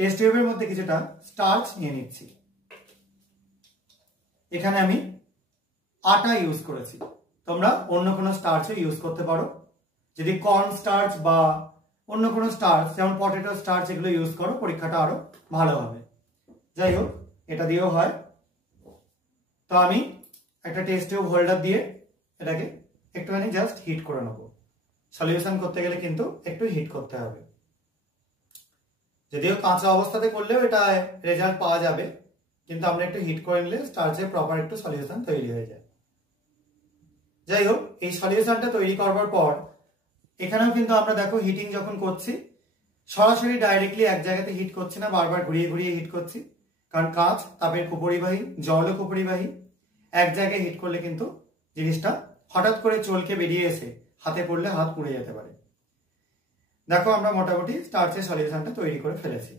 Test টিউবের মধ্যে কিছুটা স্টার্চ নিয়ে নিচ্ছি। এখানে আমি আটা ইউজ করেছি, তোমরা অন্য কোনো স্টার্চও ইউজ করতে পারো। যদি কর্ন স্টার্চ বা অন্য কোনো স্টার্চ যেমন পটেটো স্টার্চ এগুলো ইউজ করো, পরীক্ষাটা আরো ভালো হবে। যাই হোক, এটা দিয়েও হয়। তো আমি একটা টেস্ট টিউব হোল্ডার দিয়ে এটাকে একটুখানি জাস্ট হিট করে নেবো। সলিউশন করতে গেলে কিন্তু একটু হিট করতে হবে, যদিও কাঁচা অবস্থাতে করলেও এটা রেজাল্ট পাওয়া যাবে, কিন্তু আমরা একটু হিট করে নিলে স্টার্চের প্রপার একটু সলিউশন তৈরি হয়ে যায়। যাই হোক, এই সলিউশনটা তৈরি করবার পর এখানেও কিন্তু আমরা দেখো হিটিং যখন করছি সরাসরি ডাইরেক্টলি এক জায়গাতে হিট করছি না, বারবার ঘুরিয়ে ঘুরিয়ে হিট করছি, কারণ কাঁচ তাপের কুপরিবাহী, জলও কুপরিবাহী। এক জায়গায় হিট করলে কিন্তু জিনিসটা হঠাৎ করে চলকে বেরিয়ে এসে হাতে পড়লে হাত পুড়ে যেতে পারে। দেখো আমরা মোটামুটি স্টার্চের সলিউশনটা তৈরি করে ফেলেছি।